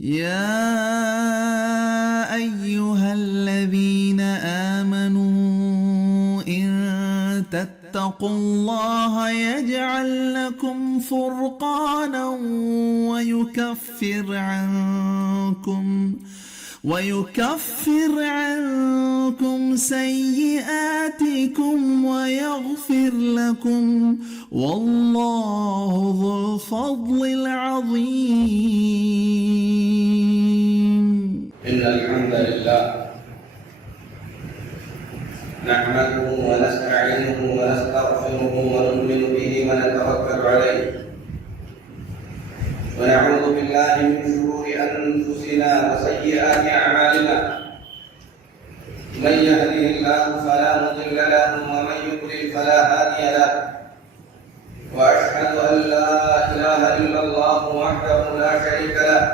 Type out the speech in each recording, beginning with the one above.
يا أيها الذين آمنوا إن تتقوا الله يجعل لكم فرقانا ويكفر عنكم سيئاتكم ويغفر لكم والله ذو الفضل العظيم. إن الحمد لله نحمده ونستعينه ونستغفره ونؤمن به ونتوكل عليه ونعوذ بالله من شرور أنفسنا وسيئات أعمالنا. من يهده الله فلا مضل له ومن يضلل فلا هادي له. وأشهد أن لا إله إلا الله وحده لا شريك له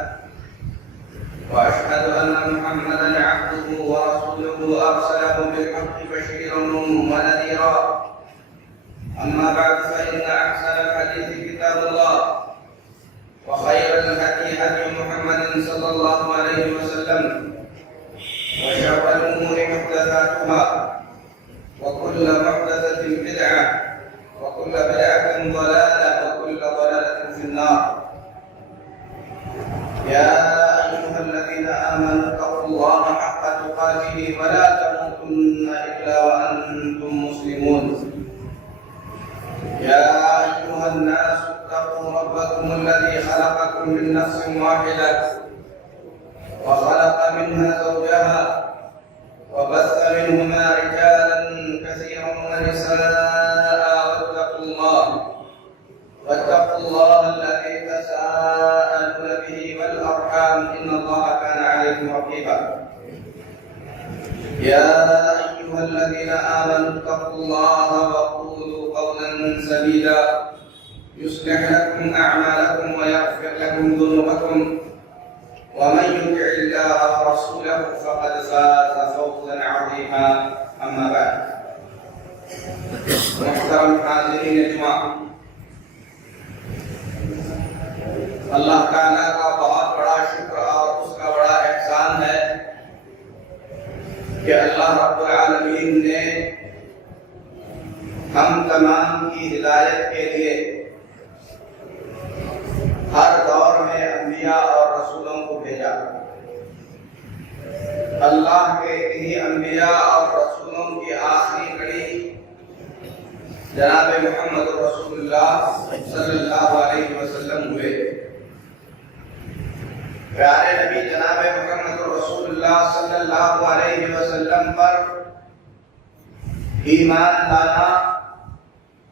وأشهد أن محمدًا عبده ورسوله أرسله بالحق بشيرًا ونذيرًا. أما بعد فإن أحسن الحديث كتاب الله وخير الهدي هدي محمد صلى الله عليه وسلم وشر الأمور محدثاتها وكل محدثة بدعة وكل بدعة ضلالة وكل ضلالة في النار. يا أيها الذين آمنوا اتقوا الله حق تقاته ولا تموتن إلا وأنتم مسلمون. يا أيها الناس اتقوا ربكم الذي خلقكم من نفس واحدة وخلق منها زوجها وبث منهما رجالا كثيرا ونساء واتقوا الله الذي تساءلون به والأرحام إن الله كان عليكم رقيبا. يا أيها الذين آمنوا اتقوا الله وقولوا قولا سديدا يصلح لكم أعمالكم ويغفر لكم ذنوبكم ومن يطع الله ورسوله فقد فاز فوزا عظيما. أما بعد. محترم حاضرین اجماع، اللہ تعالیٰ کا بہت بڑا شکر اور اس کا بڑا احسان ہے کہ اللہ رب العالمین نے ہم تمام کی ہدایت کے لیے ہر دور میں انبیاء اور رسولوں کو بھیجا. اللہ کے انہی انبیاء اور رسولوں کی آخری کڑی جناب محمد رسول اللہ صلی اللہ علیہ وسلم ہوئے. پیارے نبی جناب محمد رسول اللہ صلی اللہ علیہ وسلم پر ایمان لانا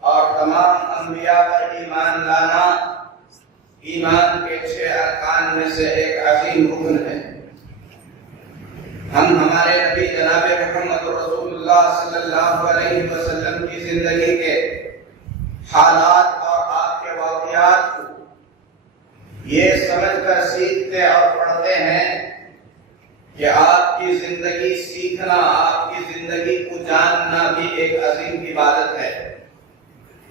اور تمام انبیاء پر ایمان لانا ایمان کے 6 ارکان میں سے ایک عظیم رکن ہے. ہم ہمارے نبی جناب محمد رسول اللہ صلی اللہ علیہ وسلم کی زندگی کے حالات اور آپ کے واقعات کو یہ سمجھ کر سیکھتے اور پڑھتے ہیں کہ آپ کی زندگی سیکھنا، آپ کی زندگی کو جاننا بھی ایک عظیم عبادت ہے.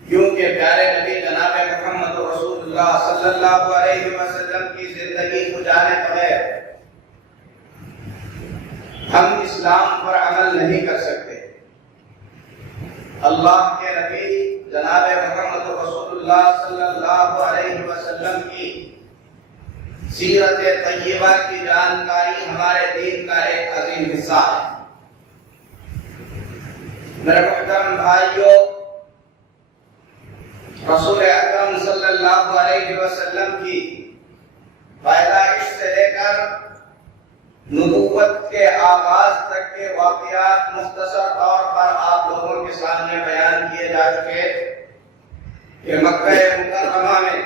کیونکہ پیارے نبی جناب محمد رسول اللہ صلی اللہ علیہ وسلم کی زندگی کو جانے بغیر ہم اسلام پر عمل نہیں کر سکتے. اللہ کے نبی جناب محمد رسول اللہ صلی اللہ علیہ وسلم کی سیرت طیبہ کی جانکاری ہمارے دین کا ایک عظیم حصہ ہے. میرے محترم بھائیوں، رسول اکرم صلی اللہ علیہ وسلم کی پیدائش سے لے کر نبوت کے آغاز تک کے واقعات مختصر طور پر آپ لوگوں کے سامنے بیان کیے جا چکے کہ مکہ مکرمہ میں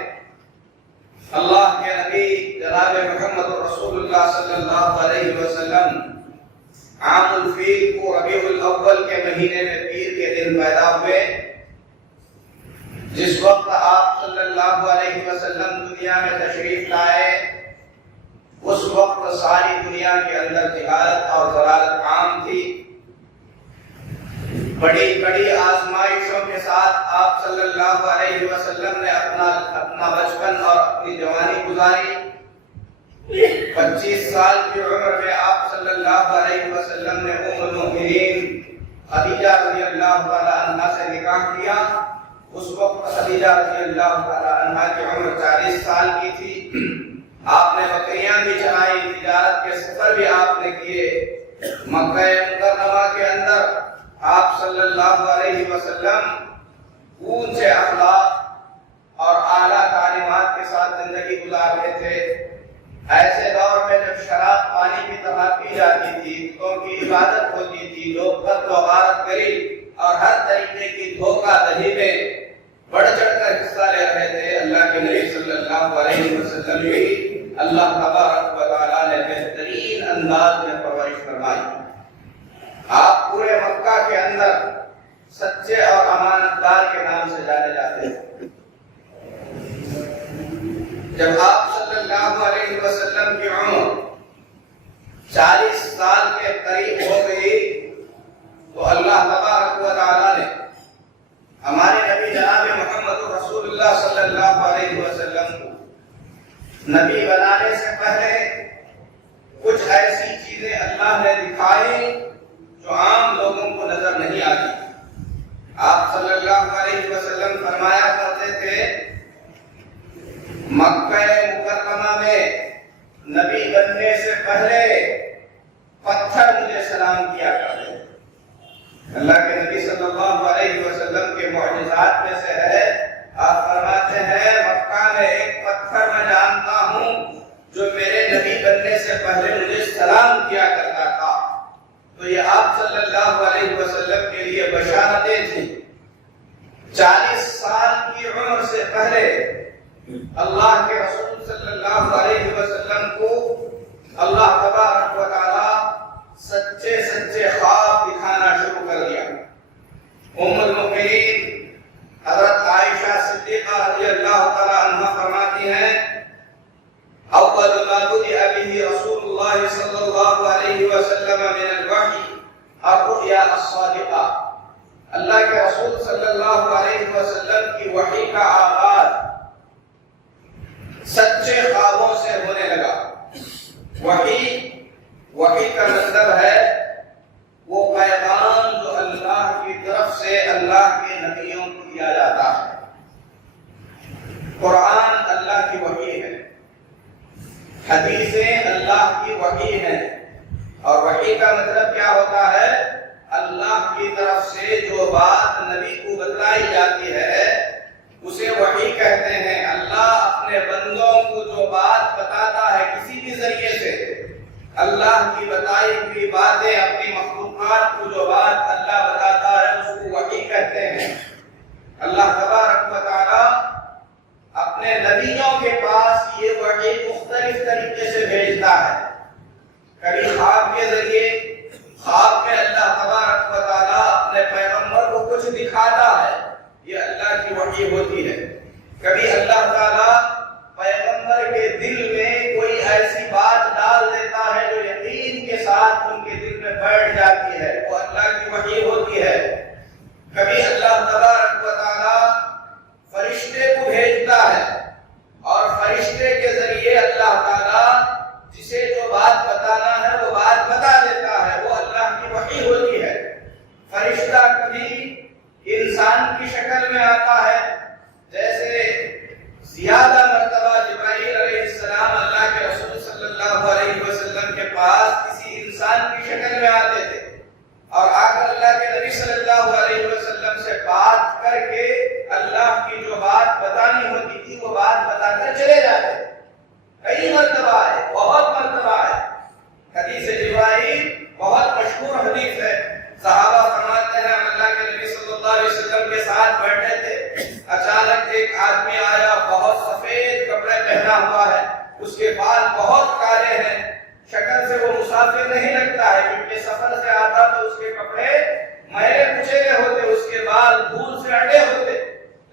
اللہ کے نبی جناب محمد رسول اللہ صلی اللہ علیہ وسلم عام الفیل کو ربیع الاول کے مہینے میں پیر کے دن پیدا ہوئے. جس وقت آپ صلی اللہ علیہ وسلم دنیا میں تشریف لائے اس وقت ساری دنیا کے اندر جہالت اور ضلالت عام تھی. بڑی بڑی آزمائشوں کے ساتھ آپ صلی اللہ علیہ وسلم نے اپنا بچپن اور اپنی جوانی گزاری. 25 سال کی عمر میں آپ صلی اللہ علیہ وسلم نے ام المؤمنین خدیجہ رضی اللہ تعالی عنہا سے نکاح کیا. اس وقت خدیجہ رضی اللہ تعالی عنہا کی عمر 40 سال کی تھی. آپ نے بکریاں بھی چرائی, تجارت کے سفر بھی آپ نے کیے. مکہ مکرمہ کے اندر آپ صلی اللہ علیہ وسلم اونچے اخلاق اور اعلیٰ تعلیمات کے ساتھ زندگی گزار رہے تھے. ایسے دور میں جب شراب پانی کی طرح پی جاتی تھی, ان کی عبادت ہوتی تھی, لوگ قتل و غارت گری اور ہر طریقے کی دھوکہ دہی میں بڑھ چڑھ کر حصہ لے رہے تھے. اللہ کے نبی صلی اللہ علیہ وسلم بھی اللہ تبارک و تعالیٰ نے بہترین انداز میں پرورش فرمائی. آپ پورے مکہ کے اندر سچے اور امانتدار کے نام سے جانے جاتے ہیں. جب آپ صلی اللہ علیہ وسلم کی عمر 40 سال کے قریب ہو گئی تو اللہ تبارک و تعالیٰ نے ہمارے نبی جناب محمد رسول اللہ صلی اللہ علیہ وسلم کو نبی بنانے سے پہلے کچھ ایسی چیزیں اللہ نے دکھائی جو عام لوگوں کو نظر نہیں آتی. آپ صلی اللہ علیہ وسلم فرمایا کرتے تھے مکہ مکرمہ میں نبی بننے سے پہلے پتھر مجھے سلام کیا کرتے. اللہ کے نبی صلی اللہ علیہ وسلم کے معجزات میں سے ہے, آپ فرماتے ہیں مکہ میں ایک پتھر میں جانتا ہوں جو میرے نبی بننے سے پہلے مجھے سلام کیا کرتا تھا. تو یہ آپ صلی اللہ علیہ وسلم کے لیے بشارتیں تھیں. 40 سال کی عمر سے پہلے اللہ کے رسول صلی اللہ علیہ وسلم کو اللہ تبارک و تعالی سچے سچے خواب دکھانا شروع کر دیا. ام المؤمنین حضرت عائشہ صدیقہ رضی اللہ تعالی عنہا فرماتی ہیں اول ما بدأ به رسول اللہ صلی اللہ علیہ وسلم من الوحی الرؤیا الصادقہ. اللہ کے رسول صلی اللہ علیہ وسلم کی وحی کا آغاز سچے خوابوں سے ہونے لگا. وحی کا مطلب ہے وہ پیغام جو اللہ کی طرف سے اللہ کے نبیوں کو دیا جاتا ہے. قرآن اللہ کی وحی ہے, حدیثیں اللہ کی وحی ہیں. اور وحی کا مطلب کیا ہوتا ہے؟ اللہ کی طرف سے جو بات نبی کو بتلائی جاتی ہے اسے وحی کہتے ہیں. اللہ اپنے بندوں کو جو بات بتاتا ہے کسی بھی ذریعے سے, اللہ کی بتائی ہوئی باتیں, اپنی مخلوقات کو جو بات اللہ بتاتا ہے اس کو وحی کہتے ہیں. اللہ تبارک و تعالی اپنے نبیوں کے پاس یہ وحی مختلف طریقے سے بھیجتا ہے. کبھی خواب کے ذریعے, خواب میں اللہ تبارک و تعالی اپنے پیغمبر کو کچھ دکھاتا ہے, یہ اللہ کی وحی ہوتی ہے. کبھی اللہ تعالیٰ پیغمبر کے دل میں کوئی ایسی بات ڈال دیتا ہے جو یقین کے ساتھ ان کے دل میں بیٹھ جاتی ہے, وہ اللہ کی وحی ہوتی ہے. کبھی اللہ تبارک و تعالیٰ فرشتے کو بھیجتا ہے اور فرشتے کے ذریعے اللہ تعالیٰ جسے جو بات بتانا ہے وہ بات بتا دیتا ہے, وہ اللہ کی وحی ہوتی ہے. فرشتہ کبھی انسان کی شکل میں آتا ہے, جیسے زیادہ مرتبہ جبرائیل علیہ السلام اللہ کے رسول صلی اللہ علیہ وسلم کے پاس کسی انسان کی شکل میں آتے تھے اور آ کر اللہ کے نبی صلی اللہ علیہ وسلم سے بات کر کے اللہ کی جو بات بتانی ہوتی تھی وہ بات بتا کر چلے جاتے تھے. کئی مرتبہ ہے, بہت مرتبہ ہے. حدیث جبرائیل بہت مشہور حدیث ہے. صحابہ فرماتے ہیں ہم اللہ کے نبی صلی اللہ علیہ وسلم کے ساتھ بیٹھے تھے, اچانک ایک آدمی آیا, بہت سفید کپڑے پہنا ہوا ہے, اس کے بال بہت کالے ہیں, شکل سے وہ مسافر نہیں لگتا ہے کیونکہ سفر سے آتا تو اس کے کپڑے میلے کچیلے ہوتے, اس کے بال دھول سے اڑے ہوتے,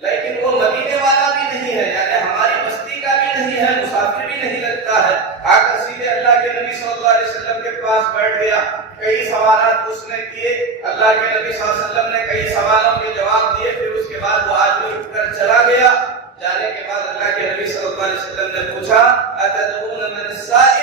لیکن وہ مدینے والا بھی نہیں ہے, یعنی ہماری بستی کا بھی نہیں ہے, مسافر بھی نہیں لگتا ہے. آ کر سیدھے اللہ کے نبی صلی اللہ علیہ وسلم کے پاس بیٹھ گیا. کئی سوالات اس نے کیے, اللہ کے نبی صلی اللہ علیہ وسلم نے کئی سوالوں کے جواب دیے. پھر اس کے بعد وہ آدمی اٹھ کر چلا گیا. جانے کے بعد اللہ کے نبی صلی اللہ علیہ وسلم نے پوچھا اتدرون من السائل,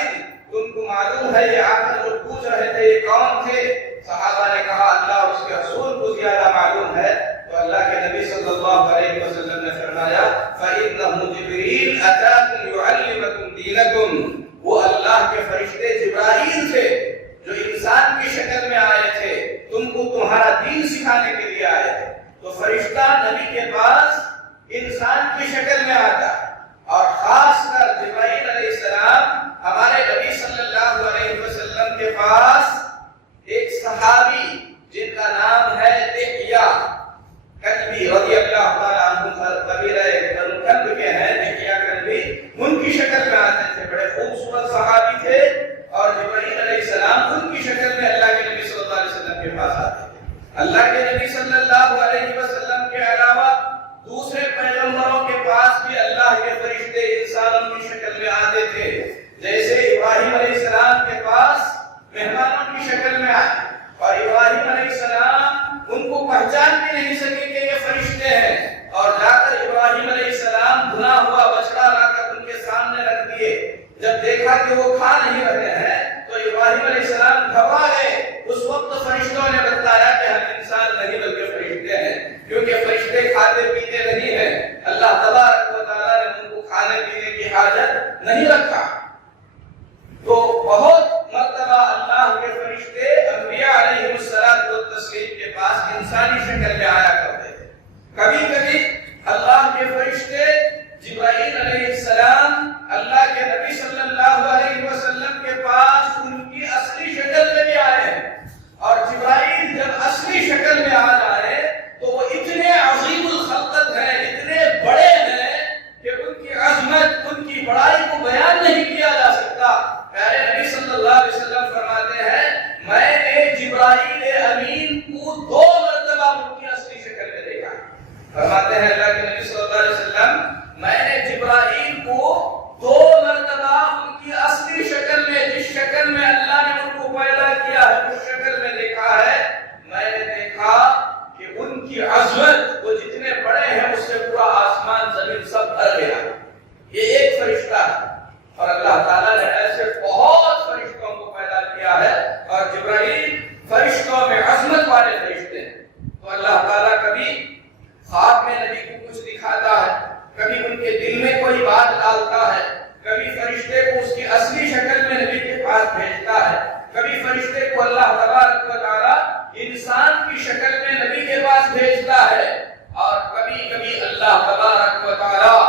رسول ہے، یہ آ کر لوگ پوچھ رہے تھے یہ کون تھے؟ صحابہ نے کہا اللہ اور اس کے رسول کو زیادہ معلوم ہے۔ تو اللہ کے نبی صلی اللہ علیہ وسلم نے فرمایا فَإِنَّهُ جِبْرِيلٌ أَتَاكُمْ يُعَلِّمُكُمْ دِينَكُمْ، وہ اللہ کے فرشتے جبرائیل تھے جو انسان کی شکل میں آئے تھے، تم کو تمہارا دین سکھانے کے لیے آئے تھے۔ تو فرشتہ نبی کے پاس انسان کی شکل میں آتا ہے، اور خاص کر جبرائیل علیہ السلام ہمارے نبی صلی اللہ علیہ وسلم کے پاس ایک صحابی جن کا نام ہے دحیہ کلبی رضی اللہ تعالیٰ عنہ، قبیلہ بنو کلب کے ہیں دحیہ کلبی، ان کی شکل میں آتے تھے، بڑے خوبصورت صحابی تھے، اور جبرائیل علیہ السلام ان کی شکل میں اللہ کے نبی صلی اللہ علیہ وسلم کے پاس آتے تھے۔ اللہ کے نبی صلی اللہ علیہ وسلم کے علاوہ دوسرے پیغمبروں کے پاس بھی اللہ کے فرشتے انسانوں کی شکل میں آتے تھے، جیسے ابراہیم علیہ السلام کے پاس مہمانوں کی شکل میں آئے، اور ابراہیم علیہ السلام ان کو پہچان بھی نہیں سکے کہ یہ فرشتے ہیں، اور جا کر ابراہیم علیہ السلام بھنا ہوا بچڑا لا کر ان کے سامنے رکھ دیے۔ جب دیکھا کہ وہ کھا نہیں رہے ہیں تو ابراہیم علیہ السلام گھبرا گئے۔ اس وقت فرشتوں نے بتلایا کہ ہم انسان نہیں بلکہ فرشتے ہیں، کیونکہ فرشتے کھاتے پیتے نہیں ہیں، اللہ تبارک و تعالیٰ نے ان کو کھانے پینے کی حاجت نہیں رکھا۔ تو بہت مرتبہ اللہ کے فرشتے انبیاء علیہ السلام کے پاس انسانی شکل میں آیا کرتے تھے۔ کبھی کبھی اللہ کے فرشتے جبرائیل علیہ السلام اللہ کے نبی صلی اللہ علیہ وسلم کے پاس ان کی اصلی شکل میں بھی آئے ہیں، اور جبرائیل جب اصلی شکل میں آ جائے تو وہ اتنے عظیم الخلقت ہیں، اتنے بڑے ہیں کہ ان کی عظمت، ان کی بڑائی کو بیان نہیں کیا جا سکتا۔ پیارے نبی صلی اللہ علیہ وسلم فرماتے ہیں میں نے جبرائیل امین کو 2 مرتبہ ان کی اصلی شکل میں دیکھا۔ فرماتے ہیں اللہ کے نبی صلی اللہ علیہ وسلم میں نے جبرائیل کو 2 مرتبہ ان کی اصلی شکل میں، جس شکل میں اللہ نے ان کو پیدا کیا ہے اس شکل میں دیکھا ہے۔ میں نے دیکھا کہ ان کی عظمت، وہ جتنے بڑے ہیں اس سے پورا آسمان زمین سب بھر گیا۔ یہ ایک فرشتہ ہے، اور اللہ تعالیٰ نے ایسے بہت فرشتوں کو پیدا کیا ہے، اور جبرائیل فرشتوں میں عظمت والے فرشتے ہیں۔ تو اللہ تعالیٰ کبھی خواب میں نبی کو کچھ دکھاتا ہے، کبھی ان کے دل میں کوئی بات ڈالتا ہے، کبھی فرشتے کو اس کی اصلی شکل میں نبی کے پاس بھیجتا ہے، کبھی فرشتے کو اللہ تبارک و تعالیٰ انسان کی شکل میں نبی کے پاس بھیجتا ہے، اور کبھی کبھی اللہ تبارک و تعالیٰ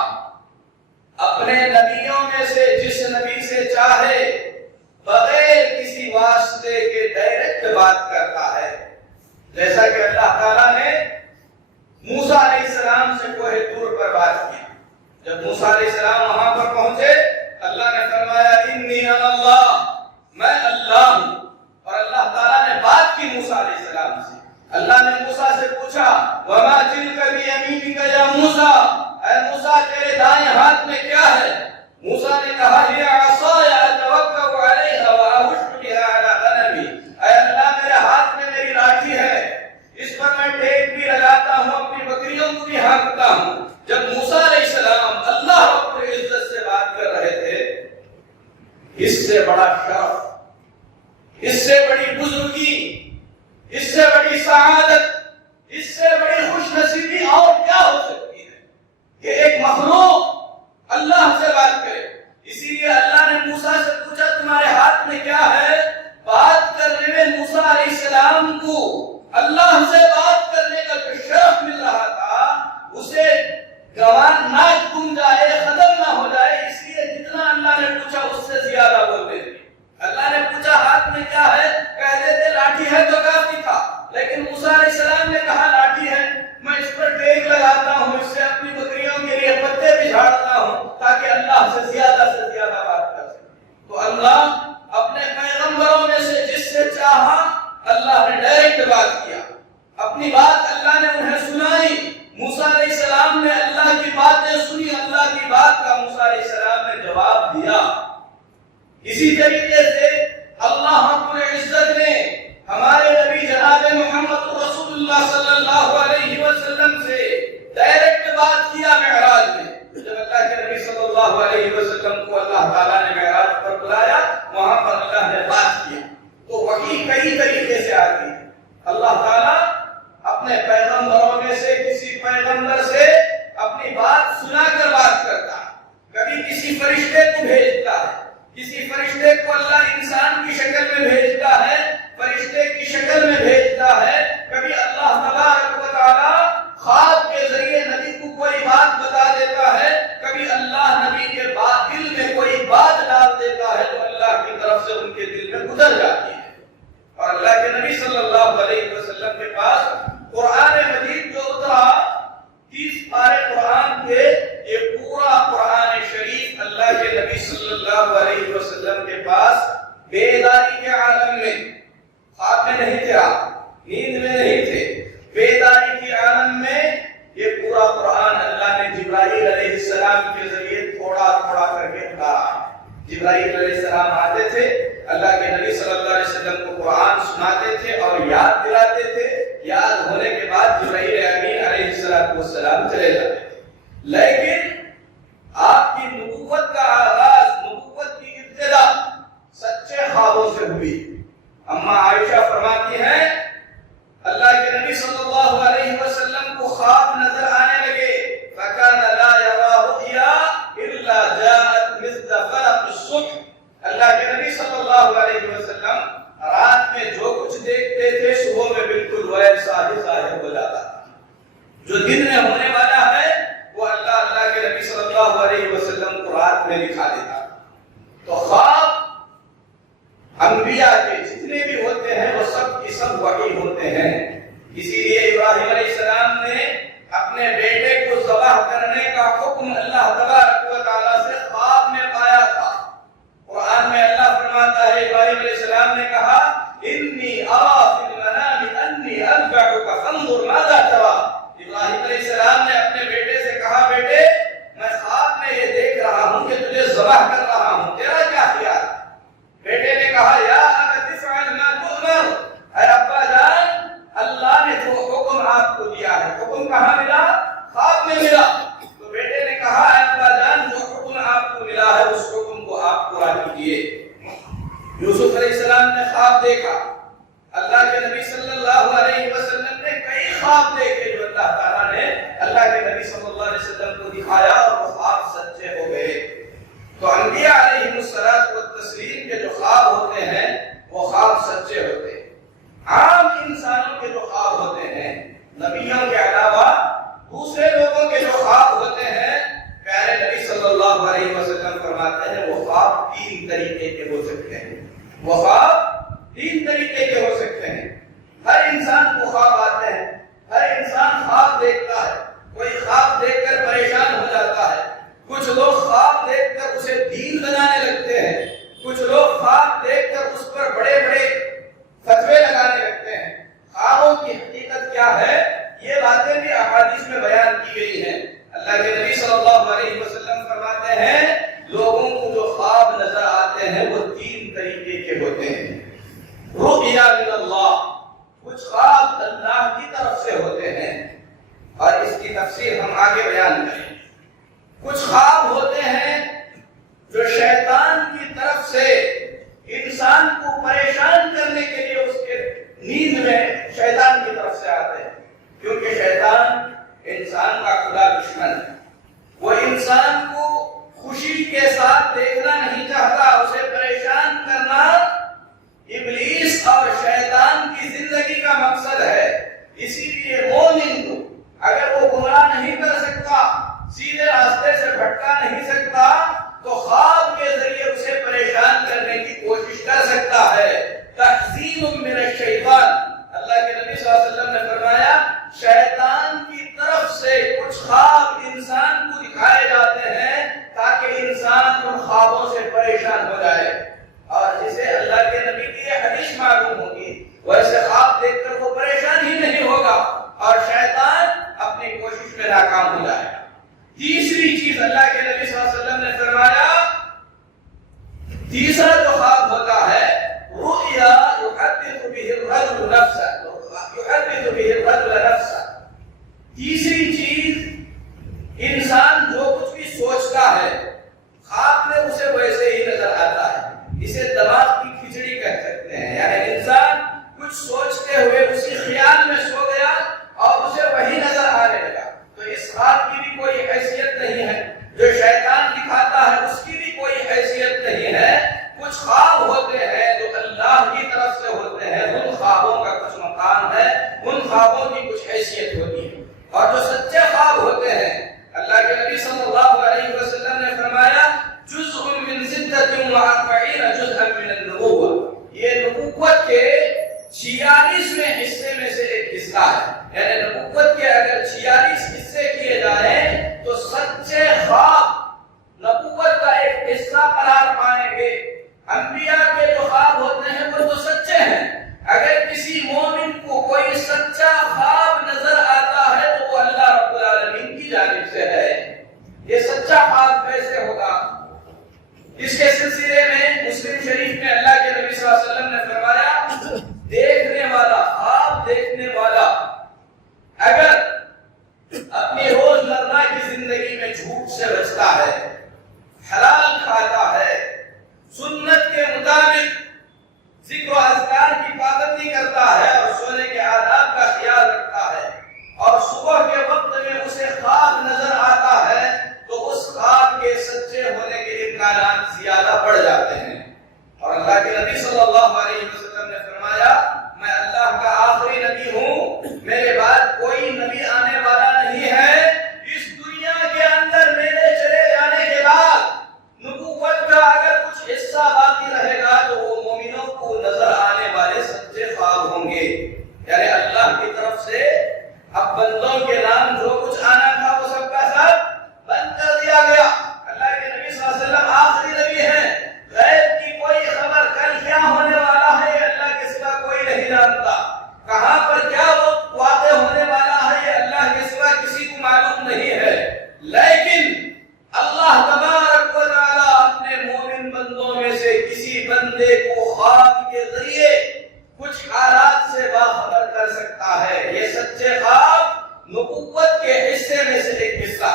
اپنے نبیوں میں سے جس نبی سے چاہے بغیر کسی واسطے کے ڈائریکٹ بات کرتا ہے، جیسا کہ اللہ تعالیٰ نے موسیٰ علیہ السلام سے کوہ طور پر بات کی۔ جب موسیٰ علیہ السلام وہاں پر پہنچے اللہ نے فرمایا انی انا اللہ، میں اللہ ہوں، اور اللہ تعالیٰ نے بات کی موسیٰ علیہ السلام سے۔ اللہ نے موسیٰ سے پوچھا وما تلک بیمینک یا موسیٰ، اے موسیٰ تیرے دائیں ہاتھ میں کیا ہے؟ موسیٰ نے کہا ہی عصای اتوکل علیہا واہش بہا علی غنمی، اے اللہ میرے ہاتھ میں میری لاٹھی ہے، اس پر میں ٹیک بھی لگاتا ہوں، اپنی بکریوں کو بھی ہانکتا ہوں۔ جب موسیٰ علیہ السلام اللہ رب العزت سے بات کر رہے تھے، اس سے بڑا شرف، اس سے بڑی بزرگی، اس سے بڑی سعادت، اس سے بڑی خوش نصیبی اور کیا ہو سکتی ہے کہ ایک مخلوق اللہ سے بات کرے۔ اسی لیے اللہ نے موسیٰ سے پوچھا تمہارے ہاتھ میں کیا ہے؟ بات کرنے میں موسیٰ علیہ السلام کو اللہ سے بات کرنے کا جو شرف مل رہا تھا اسے گوان نہ گم جائے، ختم نہ ہو جائے، اس لیے جتنا اللہ نے پوچھا اس سے زیادہ بولتے تھے۔ اللہ نے پوچھا ہاتھ میں کیا ہے؟ کہتے تھے لاٹھی ہے تو کافی تھا، لیکن موسیٰ علیہ السلام نے کہا لاٹھی ہے، میں اس پر ٹیک لگاتا ہوں، اس سے اپنی بکریوں کے لیے پتے بھی جھاڑتا ہوں تاکہ اللہ سے زیادہ بات کر سکے۔ تو اللہ اپنے پیغمبروں میں سے جس سے چاہا اللہ نے ڈائریکٹ بات کیا، اپنی بات اللہ نے انہیں سنائی۔ موسیٰ علیہ السلام نے اللہ کی باتیں سنی، اللہ کی بات کا موسیٰ علیہ السلام نے جواب دیا۔ اسی طریقے سے اللہ رب العزت نے ہمارے نبی جناب محمد رسول اللہ صلی اللہ علیہ وسلم سے ڈائریکٹ بات کیا معراج میں۔ جب اللہ کے نبی صلی اللہ علیہ وسلم کو اللہ تعالیٰ نے معراج پر بلایا، وہاں پر اللہ نے بات کیا. تو وحی کئی طریقے سے آتی ہے. اللہ تعالیٰ اپنے پیغمبروں میں سے کسی پیغمبر سے اپنی بات سنا کر بات کرتا ہے. کبھی کسی فرشتے کو بھیجتا ہے, کسی فرشتے کو اللہ انسان کی شکل میں بھیجتا ہے, فرشتے کی شکل میں بھیجتا ہے. کبھی اللہ تبارک و تعالیٰ خواب کے ذریعے نبی کو کوئی بات بتا دیتا ہے, کبھی اللہ نبی کے دل میں کوئی بات ڈال دیتا ہے تو اللہ کی طرف سے ان کے دل میں گزر جاتی ہے. اور اللہ کے نبی صلی اللہ علیہ وسلم کے پاس قرآن مجید جو اترا 30 پارے قرآن کے, یہ پورا قرآن شریف اللہ کے نبی صلی اللہ علیہ وسلم کے پاس بیداری کے عالم میں, خواب میں نہیں تھے آپ, نیند میں نہیں تھے, بیداری کے عالم میں یہ پورا قرآن اللہ نے جبرائیل علیہ السلام کے ذریعے تھوڑا تھوڑا کر کے اتارا. جبرائیل علیہ السلام آتے تھے, اللہ کے نبی صلی اللہ علیہ وسلم کو قرآن سناتے تھے اور یاد دلاتے تھے. یاد ہونے کے بعد جبرائیل امین علیہ السلام چلے جاتے تھے. لیکن آپ کی نبوت کا آغاز, نبوت کی ابتدا سچے خوابوں سے ہوئی. اما عائشہ فرماتی ہیں اللہ کے نبی صلی اللہ علیہ وسلم کو خواب نظر آنے لگے. فَكَانَ لَا يَرَى رُؤْيَا إِلَّا جَاءَتْ مِثْلَ فَلَقِ الصُّبْحِ. اللہ کے نبی صلی اللہ علیہ وسلم رات میں جو کچھ دیکھتے تھے صبح میں بالکل ویسا ہی ظاہر ہو جاتا تھا. جو دن میں ہونے والا ہے وہ اللہ کے نبی صلی اللہ علیہ وسلم کو رات میں دکھا دیتا. تو خواب انبیاء کے جتنے بھی ہوتے ہیں وہ سب کی سب وحی ہوتے ہیں. اسی لیے ابراہیم علیہ السلام نے اپنے بیٹے کو ذبح کرنے کا حکم اللہ تبارک و تعالیٰ سے خواب میں پایا تھا. قرآن میں اللہ فرماتا ہے ابراہیم علیہ السلام نے کہا انی ارا فی المنام انی اذبحک فانظر ماذا ترى. ابراہیم علیہ السلام نے اپنے بیٹے سے کہا بیٹے میں خواب میں یہ دیکھ رہا ہوں کہ تجھے ذبح کر رہا ہوں, تیرا کیا خیال. بیٹے نے کہا یا ابت افعل ما تؤمر. اے ابا جان اللہ نے جو حکم آپ کو دیا ہے, حکم کہاں ملا, خواب میں ملا. تو بیٹے نے کہا اے ابا جان جو حکم آپ کو ملا ہے اس حکم کو آپ پورا کیجیے. یوسف علیہ السلام نے خواب دیکھا. اللہ کے نبی صلی اللہ علیہ وسلم نے کئی خواب دیکھے جو اللہ تعالیٰ نے اللہ کے نبی صلی اللہ علیہ وسلم کو دکھایا اور وہ خواب سچے ہو گئے. تو انبیاء علیہم الصلاۃ والتسلیم کے جو خواب ہوتے ہیں وہ خواب سچے ہوتے ہیں. عام انسانوں کے جو خواب ہوتے ہیں, نبیوں کے علاوہ دوسرے لوگوں کے جو خواب ہوتے ہیں, پیارے نبی صلی اللہ علیہ وسلم فرماتے ہیں وہ خواب 3 طریقے کے ہو سکتے ہیں. وہ خواب 3 طریقے کے ہو سکتے ہیں. ہر انسان کو خواب آتے ہیں, ہر انسان خواب دیکھتا ہے. کوئی خواب دیکھ کر پریشان ہو جاتا ہے, کچھ لوگ خواب دیکھ کر اسے دین بنانے لگتے ہیں, کچھ لوگ خواب دیکھ کر اس پر بڑے بڑے فتوے لگانے لگتے ہیں. خوابوں کی حقیقت کیا ہے یہ باتیں بھی احادیث میں بیان کی گئی ہیں. اللہ کے نبی صلی اللہ علیہ وسلم فرماتے ہیں لوگوں کو جو خواب نظر آتے ہیں وہ 3 طریقے کے ہوتے ہیں. رؤیا من اللہ, کچھ خواب اللہ کی طرف سے ہوتے ہیں اور اس کی تفسیر ہم آگے بیان کریں. کچھ خواب ہوتے ہیں جو شیطان کی طرف سے انسان کو پریشان کرنے کے لیے اس کے نیند میں شیطان کی طرف سے آتے ہیں. کیونکہ شیطان انسان کا کھلا دشمن ہے. وہ انسان کو خوشی کے ساتھ دیکھنا نہیں چاہتا, اسے پریشان کرنا ابلیس اور شیطان کی زندگی کا مقصد ہے. اسی لیے مومن کو اگر وہ گمراہ نہیں کر سکتا, سیدھے راستے سے بھٹکا نہیں کہہ سکتے ہیں. یعنی انسان کچھ سوچتے ہوئے اسی خیال میں سو گیا اور اسے وہی نظر آنے لگا. تو اس خواب کی بھی کوئی حیثیت نہیں ہے. جو شیطان دکھاتا ہے اس کی بھی کوئی حیثیت نہیں ہے. کچھ خواب ہوتے ہیں جو اللہ کی طرف سے ہوتے ہیں. ان خوابوں کا کچھ مقام ہے, ان خوابوں کی کچھ حیثیت ہوتی ہے. اور جو سچے خواب ہوتے ہیں, اللہ کے نبی صلی اللہ علیہ وسلم نے فرمایا جزء من 46 جزءا من النبوة, یہ نبوت کے 46ویں حصے میں سے ایک حصہ ہے. یعنی نبوت کے اگر 46 حصے کیے جائیں تو سچے خواب نبوت کا ایک حصہ قرار پائیں گے. انبیاء کے جو خواب ہوتے ہیں وہ تو سچے ہیں. اگر کسی مومن کو کوئی سچا خواب نظر آتا ہے تو وہ اللہ رب العالمین کی جانب سے ہے. یہ سچا خواب کیسے ہوگا؟ اس کے سلسلے میں مسلم شریف میں اللہ کے نبی صلی اللہ علیہ وسلم نے فرمایا دیکھنے والا, خواب دیکھنے والا اگر اپنی روزمرہ کی زندگی میں جھوٹ سے بچتا ہے, حلال کھاتا ہے, سنت کے مطابق ذکر و اذکار کی پابندی کرتا ہے اور سونے کے آداب کا خیال رکھتا ہے, اور صبح کے وقت میں اسے خواب نظر آتا ہے تو اس خواب کے سچے ہونے کے امکانات زیادہ بڑھ جاتے ہیں. اور اللہ کے نبی صلی اللہ علیہ وسلم نے فرمایا میں اللہ کا آخری نبی ہوں, میرے بعد کوئی نبی آنے والا نہیں ہے. اس دنیا کے اندر میرے چلے جانے کے بعد نبوت کا اگر کچھ حصہ باقی رہے گا تو وہ مومنوں کو نظر آنے والے سچے خواب ہوں گے. یعنی اللہ کی طرف سے اب بندوں کے نام جو کچھ آنا تھا وہ سب کا سب بند کر دیا گیا. اللہ کے نبی صلی اللہ علیہ وسلم آخری نبی ہیں. غیب کی کوئی خبر کل کیا ہونے والا ہے یہ اللہ کے سوا کوئی نہیں جانتا. کہاں پر کیا وقت واقع ہونے والا ہے یہ اللہ کے سوا کسی کو معلوم نہیں ہے. لیکن اللہ تبارک و تعالی اپنے مومن بندوں میں سے کسی بندے کو خواب کے ذریعے کچھ حالات سے باخبر کر سکتا ہے. یہ سچے خواب نبوت کے حصے میں سے ایک حصہ.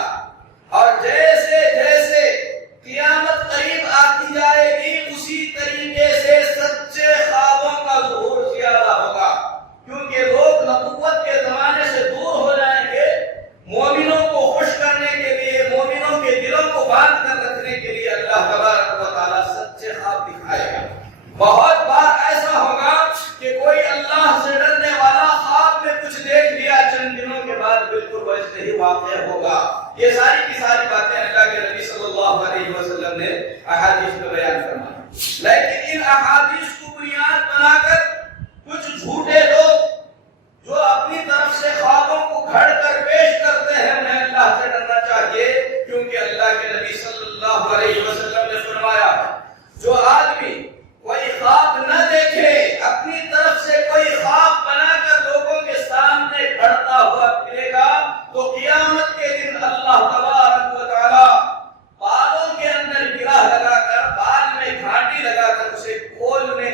اور جیسے جیسے قیامت قریب آتی جائے گی اسی طریقے سے سچے خوابوں کا ظہور زیادہ ہوگا, کیونکہ لوگ نبوت کے زمانے سے دور ہو جائیں گے. مومنوں کو خوش کرنے کے لیے, مومنوں کے دلوں کو باندھ کر رکھنے کے لیے اللہ تبارک و تعالیٰ سچے خواب دکھائے گا. بہت بار ایسا ہوگا کہ کوئی اللہ سے ڈرنے والا خواب میں کچھ دیکھ لیا, چند دنوں کے بعد بالکل ویسے ہی واقع ہوگا. یہ ساری کی ساری باتیں اللہ کے نبی صلی اللہ علیہ وسلم نے احادیث میں بیان فرمائی. لیکن ان احادیث کو بنیاد بنا کر کچھ جھوٹے لوگ جو اپنی طرف سے خوابوں کو گھڑ کر پیش کرتے ہیں انہیں اللہ سے ڈرنا چاہیے, کیونکہ اللہ کے نبی صلی اللہ علیہ وسلم نے فرمایا جو آدمی کوئی خواب نہ دیکھے, اپنی طرف سے کوئی خواب بنا کر لوگوں کے سامنے کھڑتا ہوا پھرے گا تو قیامت کے دن اللہ تبارک و تعالی بالوں کے اندر گرہ لگا کر, بال میں گھاٹی لگا کر اسے کھولنے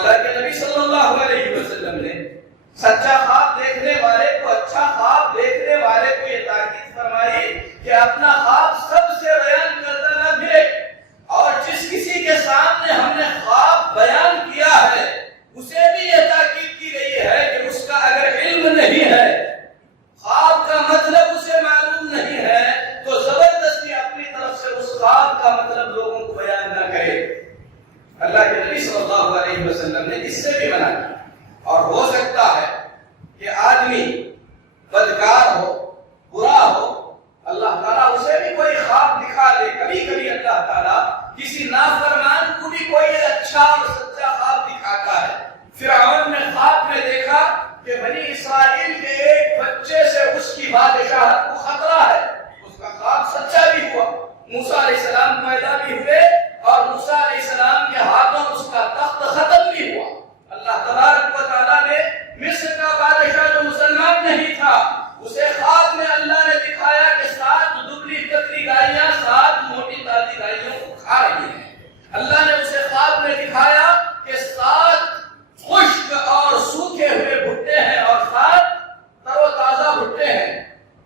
اللہ کے نبی صلی اللہ علیہ وسلم نے سچا خواب دیکھنے والے کو، اچھا خواب دیکھنے والے کو یہ تاکید فرمائی کہ اپنا خواب سب سے بیان کرتا نہ پھرے، اور جس کسی کے سامنے ہم نے خواب بیان کیا ہے اسے بھی یہ تاکید کی گئی ہے کہ اس کا اگر علم نہیں ہے، خواب کا مطلب اسے معلوم نہیں ہے، تو زبردستی اپنی طرف سے اس خواب کا مطلب لوگوں کو بیان نہ کرے۔ اللہ کے نبی صلی اللہ علیہ وسلم نے اس سے بھی منع کیا۔ اور ہو سکتا ہے کہ آدمی بدکار ہو، برا ہو، اللہ تعالیٰ اسے بھی کوئی خواب دکھا دے۔ کبھی کبھی اللہ تعالیٰ کسی نافرمان کو بھی کوئی اچھا اور سچا خواب دکھاتا ہے۔ فرعون نے خواب میں دیکھا کہ بنی اسرائیل کے ایک بچے سے اس کی بادشاہت کو خطرہ ہے، اس کا خواب سچا بھی ہوا۔ موسیٰ علیہ السلام پیدا بھی ہوئے اور موسیٰ علیہ السلام کے ہاتھوں اس کا تخت ختم بھی ہوا۔ اللہ تبارک و تعالیٰ نے مصر کا بادشاہ جو مسلمان نہیں تھا، اسے خواب میں اللہ نے دکھایا کہ 7 دبلی پتلی گائیاں 7 موٹی تازی گائیوں کو کھا رہی ہیں۔ اللہ نے اسے خواب میں دکھایا کہ 7 خشک اور سوکھے ہوئے بھٹے ہیں اور 7 تر و تازہ بھٹے ہیں۔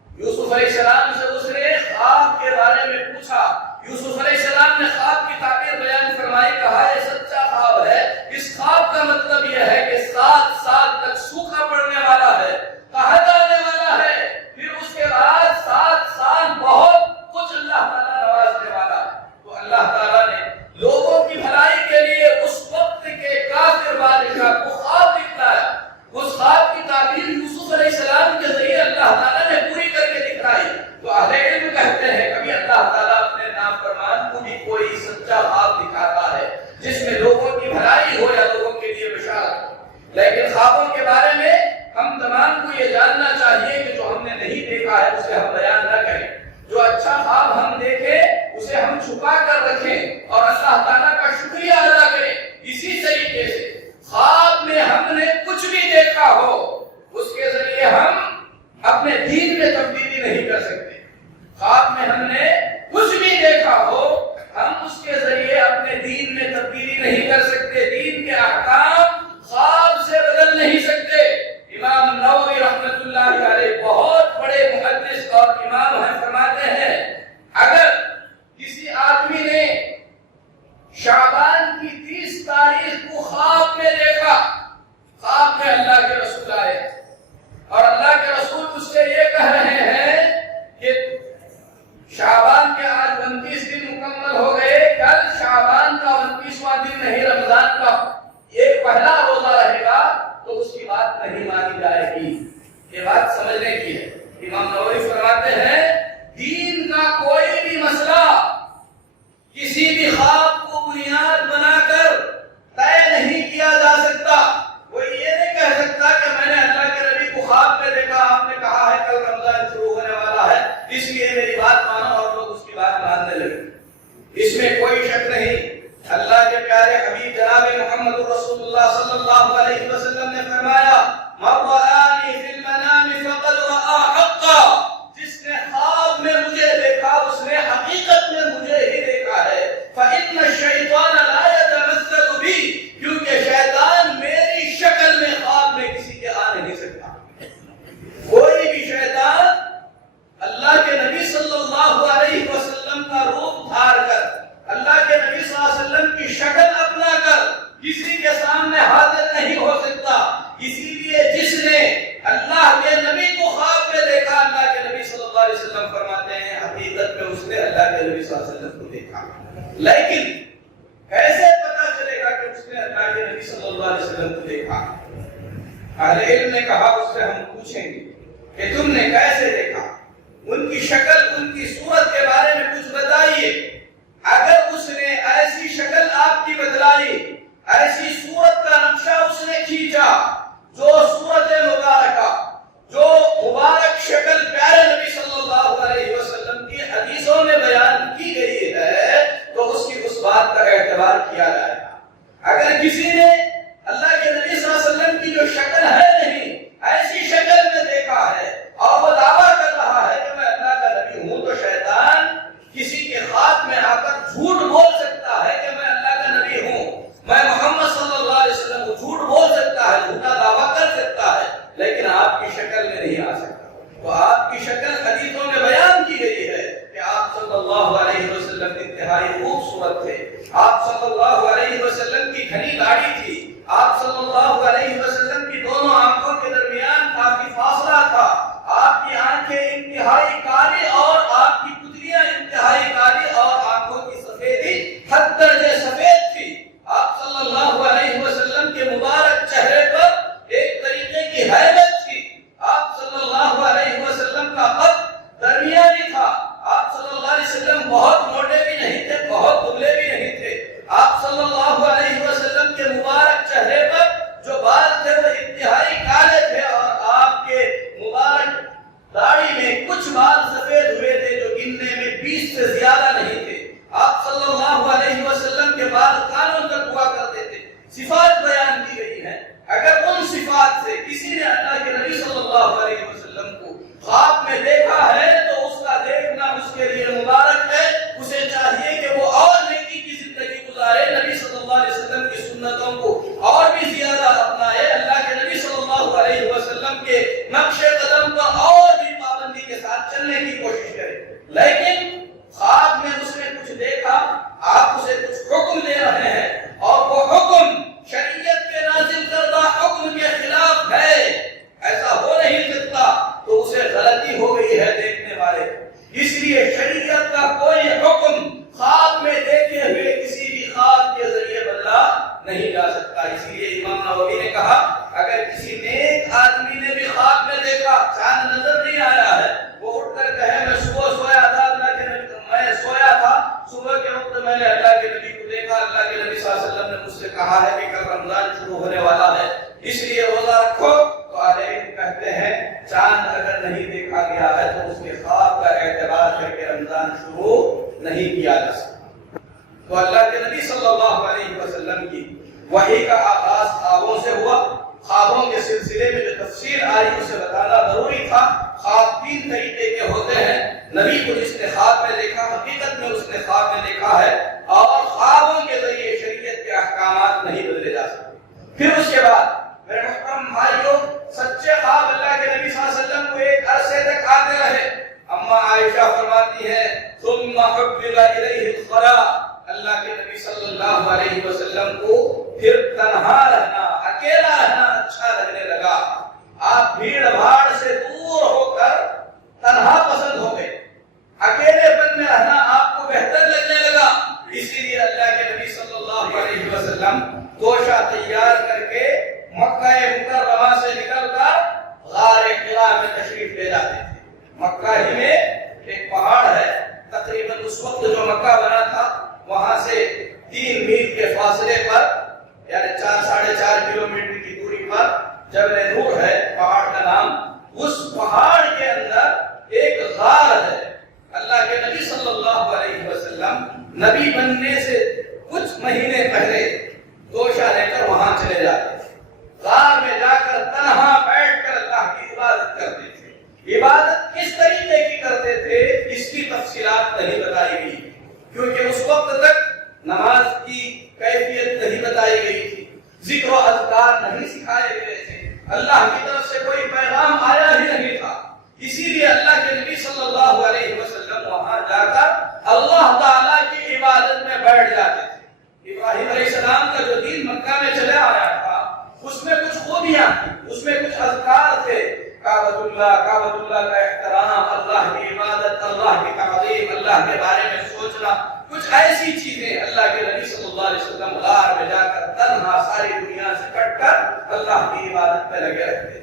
یوسف علیہ السلام سے اس نے خواب کے بارے میں پوچھا۔ یوسف علیہ السلام نے خواب کی تعبیر بیان فرمائی، کہا یہ سچا خواب ہے، اس خواب کا مطلب یہ ہے کہ 7 سال تک سوکھا پڑنے والا ہے، قحط آنے والا ہے، پھر اس کے بعد 7 سال بہت کچھ اللہ تعالیٰ نوازنے والا ہے۔ تو اللہ تعالیٰ نے لوگوں کی بھلائی کے لیے اس وقت کے کافر بادشاہ کو خواب دکھلایا۔ اس خواب کی تعبیر یوسف علیہ السلام کے ذریعے اللہ تعالیٰ نے پوری کر کے دکھائی۔ تو اہل علم کہتے ہیں کبھی اللہ تعالیٰ اپنے نافرمان کو بھی کوئی سچا خواب دکھاتا ہے جس میں لوگوں کی بھلائی ہو یا لوگوں کے لیے بشارت ہو۔ لیکن خوابوں کے بارے میں ہم تمام کو یہ جاننا چاہیے کہ جو ہم نے نہیں دیکھا ہے اسے ہم بیان نہ کریں، جو اچھا خواب ہم دیکھیں اسے ہم چھپا کر رکھیں اور اللہ تعالیٰ کا شکریہ ادا کریں۔ اسی طریقے سے خواب میں ہم نے کچھ بھی دیکھا ہو اس کے ذریعے ہم اپنے دین میں تبدیلی نہیں کر سکتے۔ خواب میں ہم نے کچھ بھی دیکھا ہو ہم اس کے ذریعے اپنے دین میں تبدیلی نہیں کر سکتے، دین کے احکام خواب سے بدل نہیں سکتے۔ امام نووی رحمۃ اللہ علیہ بہت بڑے محدث اور امام ہیں، فرماتے ہیں اگر کسی آدمی نے شعبان کی 30 تاریخ کو خواب میں دیکھا، خواب میں اللہ کے رسول آئے اور اللہ کے رسول اس سے یہ کہہ رہے ہیں کہ شعبان کے آج 29 دن مکمل ہو گئے، کل شعبان کا 29واں دن نہیں رمضان کا ایک پہلا روزہ رہے گا، تو اس کی بات نہیں مانی جائے گی۔ یہ بات سمجھنے کی ہے۔ امام نووی فرماتے ہیں دین کا کوئی بھی مسئلہ کسی بھی خواب کو بنیاد بنا کر طے نہیں کیا جا سکتا۔ کوئی یہ نہیں کہہ سکتا کہ میں نے اللہ کے نبی کو خواب میں دیکھا، آپ نے کہا ہے کل رمضان شروع ہونے والا ہے اس لیے میری بات مانو، اور لوگ اس کی بات ماننے لگے۔ اس میں کوئی شک نہیں۔ اللہ کے پیارے حبیب جناب محمد رسول اللہ صلی اللہ علیہ وسلم نے فرمایا من رآنی فی المنام فقد رآ حقا، جس نے خواب میں مجھے دیکھا اس نے حقیقت میں مجھے ہی دیکھا ہے۔ فإن الشیطان لا يتمثل بی، کیونکہ شیطان میری شکل میں خواب میں کسی کے آ نہیں سکتا۔ کوئی بھی شیطان اللہ کے نبی صلی اللہ علیہ وسلم کا روپ دھار کر، اللہ کے نبی صلی اللہ علیہ وسلم کی شکل اپنا کر کسی کے سامنے حاضر نہیں ہو سکتا۔ اسی لیے جس نے اللہ کے نبی کو خواب میں دیکھا، اللہ کے نبی صلی اللہ علیہ وسلم فرماتے ہیں حقیقت میں اس نے اللہ کے نبی صلی اللہ علیہ وسلم کو دیکھا۔ لیکن کیسے پتا چلے گا کہ اس نے اللہ کے نبی صلی اللہ علیہ وسلم کو دیکھا؟ اہل علم نے کہا اس سے ہم پوچھیں گے کہ تم نے کیسے دیکھا، ان کی شکل ان کی صورت کے بارے میں کچھ بتائیے۔ اگر اس نے ایسی شکل آپ کی بدلائی، ایسی صورت کا نقشہ اس نے کھینچا جو صورت مبارکہ، جو مبارک شکل پیارے نبی صلی اللہ علیہ وسلم کی حدیثوں میں بیان کی گئی ہے، تو اس کی اس بات کا اعتبار کیا جائے گا۔ اگر کسی نے اللہ کے نبی صلی اللہ علیہ وسلم کی جو شکل ہے نہیں، ایسی شکل میں دیکھا ہے اور وہ دعویٰ کر رہا ہے کہ میں اللہ کا نبی ہوں، تو شیطان کسی کے خواب میں آ کر جھوٹ بول سکتا ہے کہ میں اللہ کا نبی ہوں، میں محمد صلی اللہ علیہ وسلم اللہ علیہ وسلم کی دونوں آنکھوں کے درمیان کافی فاصلہ تھا. آپ کی آنکھیں انتہائی کالی اور آپ کی پتلیاں انتہائی کالی اور آنکھوں کی سفیدی حد درجے سفید تھی. آپ صلی اللہ علیہ وسلم کے مبارک چہرے پر ایک طریقے کی ہیبت تھی. آپ صلی اللہ علیہ وسلم کا قد درمیانی تھا. آپ صلی اللہ علیہ وسلم بہت موٹے بھی نہیں تھے، بہت دبلے بھی نہیں تھے. آپ صلی اللہ علیہ وسلم کے مبارک چہرے پر جو بال تھے وہ انتہائی کالے تھے اور آپ کے مبارک داڑھی میں کچھ بال سفید ہوئے تھے جو گننے میں 20 سے زیادہ نہیں تھے. آپ صلی اللہ علیہ وسلم کے بال کانوں تک ہوا کرتے تھے. صفات بیان کی گئی ہیں. اگر ان صفات سے کسی نے اللہ کے نبی صلی اللہ علیہ وسلم کو خواب میں دیکھا ہے تو اس کا دیکھنا اس کے لیے مبارک ہے. اسے چاہیے کہ وہ اور نیکی کی زندگی گزارے، نبی صلی اللہ علیہ وسلم کی سنتوں کو اور بھی زیادہ اپنائے، اللہ کے نبی صلی اللہ علیہ وسلم کے نقش قدم پر اور بھی پابندی کے ساتھ چلنے کی کوشش کرے. لیکن خواب میں اس نے کچھ دیکھا، آپ اسے کچھ حکم دے رہے ہیں اور وہ حکم شریعت کے نازل کردہ حکم کے خلاف ہے، ایسا ہو نہیں سکتا، تو اسے غلطی ہو گئی ہے دیکھنے والے. اس لیے شریعت کا کوئی حکم خواب میں دیکھے ہوئے کسی بھی خواب کے ذریعے بدلا نہیں جا سکتا. اس لیے امام نووی نے کہا اگر کسی نیک آدمی نے بھی خواب میں دیکھا چاند نظر نہیں آیا ہے، وہ اٹھ کر کہے میں صبح سویا تھا، اللہ کے نبی میں سویا تھا، صبح کے وقت میں نے اللہ کے نبی کو دیکھا، اللہ کے نبی صلی اللہ علیہ وسلم نے مجھ سے کہا ہے کہ کل رمضان شروع ہونے والا ہے اس لیے روزہ رکھو، تو اہل علم کہتے ہیں چاند اگر نہیں دیکھا گیا ہے تو اس کے خواب کا اعتبار کر کے رمضان شروع نہیں کیا جا سکتا. تو اللہ کے نبی صلی اللہ علیہ وسلم کی وحی کا آغاز خوابوں سے ہوا. خوابوں کے سلسلے میں جو تفصیل آئی اسے بتانا ضروری تھا. خواب 3 طریقے کے ہوتے ہیں. نبی کو جس نے خواب میں دیکھا حقیقت میں اس نے خواب میں دیکھا ہے اور خوابوں کے ذریعے شریعت کے احکامات نہیں بدلے جا سکتے. پھر اس کے بعد میرے محترم بھائیوں، سچے خواب اللہ کے نبی صلی اللہ علیہ وسلم کو ایک عرصے تک آتے رہے. اما عائشہ فرماتی ہے ثم حبب الیہ الخلاء، اللہ کے نبی صلی اللہ علیہ وسلم کو پھر تنہا رہنا، اکیلا رہنا اچھا لگنے لگا. آپ بھیڑ بھاڑ سے دور ہو کر تنہا پسند ہو گئے، اکیلے پن میں رہنا آپ کو بہتر لگنے لگا. اسی لیے اللہ کے نبی صلی اللہ علیہ وسلم توشہ تیار کر کے مکہ مکرمہ سے نکل کر غار حرا میں تشریف لے جاتے تھے. مکہ ہی میں ایک پہاڑ ہے، تقریباً اس وقت جو مکہ بنا تھا وہاں سے 3 میل کے فاصلے پر یعنی 4.5 کلومیٹر کی دوری پر جبل نور ہے پہاڑ کا نام. اس پہاڑ کے اندر ایک غار ہے. اللہ کے نبی صلی اللہ علیہ وسلم نبی بننے سے کچھ مہینے پہلے توشہ لے کر وہاں چلے جاتے تھے. غار میں جا کر تنہا بیٹھ کر اللہ کی عبادت کرتے تھے. عبادت کس طریقے کی کرتے تھے اس کی تفصیلات نہیں بتائی گئی کیونکہ اس وقت تک نماز کی کیفیت نہیں بتائی گئی تھی، ذکر و اذکار نہیں سکھائے گئے تھے، اللہ کی طرف سے کوئی پیغام آیا ہی نہیں تھا. اسی لیے اللہ کے نبی صلی اللہ علیہ وسلم وہاں جا کر اللہ تعالیٰ کی عبادت میں بیٹھ جاتے تھے. ابراہیم علیہ السلام کا جو دین مکہ میں چلا آیا تھا اس میں کچھ خوبیاں تھیں، اس میں کچھ اذکار تھے، کعبۃ اللہ کا احترام، اللہ کی عبادت، اللہ کی تعظیم، اللہ کے بارے میں سوچنا، کچھ ایسی چیزیں. اللہ کے نبی صلی اللہ علیہ وسلم غار میں جا کر تنہا ساری دنیا سے کٹ کر اللہ کی عبادت میں لگے رہتے تھے.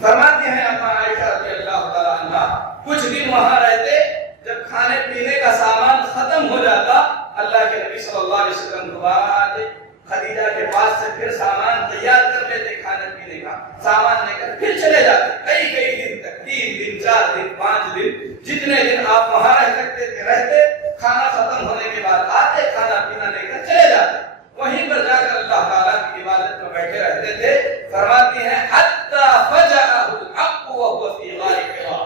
فرماتے ہیں اما عائشہ رضی اللہ تعالی عنہا کچھ دن وہاں رہتے، جب کھانے پینے کا سامان ختم ہو جاتا اللہ کے نبی صلی اللہ علیہ وسلم دوبارہ آتے، خدیجہ کے پاس سے پھر سامان تیار کر لیتے، کھانے پینے کا سامان لے کر پھر چلے جاتے. کئی دن تک، 3 دن 4 دن 5 دن جتنے دن آپ وہاں رہ سکتے تھے رہتے. کھانا ختم ہونے کے بعد آتے، کھانا پینا لے کر چلے جاتے، وہیں پر جا کر اللہ تعالیٰ کی عبادت میں بیٹھے رہتے تھے. فرماتی ہیں حتی فجأہ الحق وهو فی غار حرا،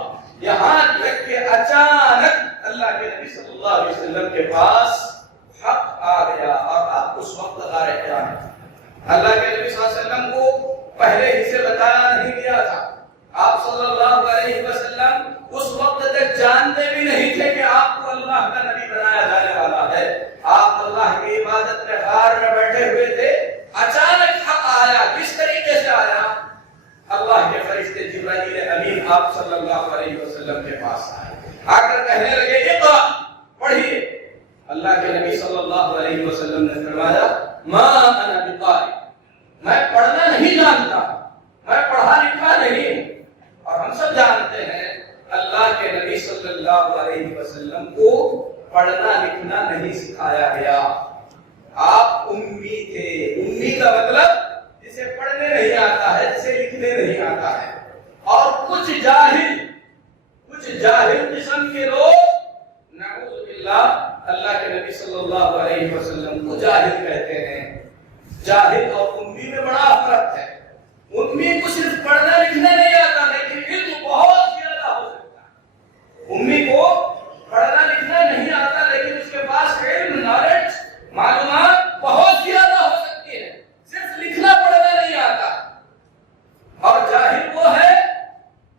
یہاں تک کہ اچانک اللہ کے نبی صلی اللہ علیہ وسلم کے پاس حق آ گیا اور آپ اس وقت غار حرا میں. اللہ کے نبی صلی اللہ علیہ وسلم کو پہلے ہی سے بتایا نہیں گیا تھا. آپ صلی اللہ علیہ وسلم اس وقت تک جانتے بھی نہیں تھے کہ آپ کو اللہ کا نبی بنایا جانے والا ہے. آپ اللہ کی عبادت میں غار میں بیٹھے ہوئے تھے، اچانک حق آیا آیا؟ کس طریقے سے آیا؟ اللہ کے فرشتے جبرائیل امین آپ صلی اللہ علیہ وسلم کے پاس آئے، آ کر کہنے لگے اقرا، پڑھیے۔ اللہ کے نبی صلی اللہ علیہ وسلم نے فرمایا ما انا بقاری، میں پڑھنا نہیں جانتا، میں پڑھا لکھا نہیں ہوں۔ اور ہم سب جانتے ہیں اللہ کے نبی صلی اللہ علیہ وسلم کو پڑھنا لکھنا نہیں سکھایا گیا، آپ امی تھے۔ امی کا مطلب جسے پڑھنے نہیں آتا ہے، جسے لکھنے نہیں آتا ہے۔ اور کچھ جاہل قسم کے لوگ نعوذ باللہ اللہ کے نبی صلی اللہ علیہ وسلم کو جاہل کہتے ہیں۔ جاہل اور امی میں بڑا فرق ہے۔ امی کو صرف پڑھنا لکھنا نہیں آتا لیکن علم بہت زیادہ ہو سکتا ہے۔ امی کو پڑھنا لکھنا نہیں آتا لیکن اس کے پاس علم، نالج، معلومات بہت زیادہ ہو سکتی ہے، صرف لکھنا پڑھنا نہیں آتا۔ اور جاہل وہ ہے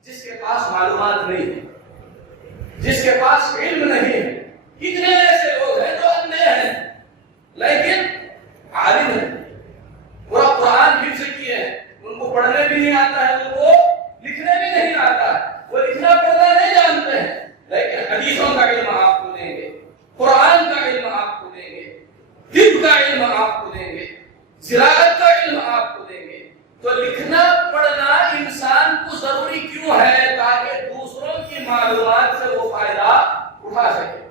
جس کے پاس معلومات نہیں ہے، جس کے پاس علم نہیں ہے۔ کتنے ایسے لوگ ہیں جو اندھے ہیں لیکن عالم ہیں، پورا قرآن حفظ کیے ہیں، ان کو پڑھنے بھی نہیں آتا ہے، ان کو لکھنے بھی نہیں آتا ہے، وہ لکھنا پڑھنا نہیں جانتے ہیں، لیکن حدیثوں کا علم آپ کو دیں گے، قرآن کا علم آپ کو دیں گے، طب کا علم آپ کو دیں گے، زراعت کا علم آپ کو دیں گے۔ تو لکھنا پڑھنا انسان کو ضروری کیوں ہے؟ تاکہ دوسروں کی معلومات سے وہ فائدہ اٹھا سکے۔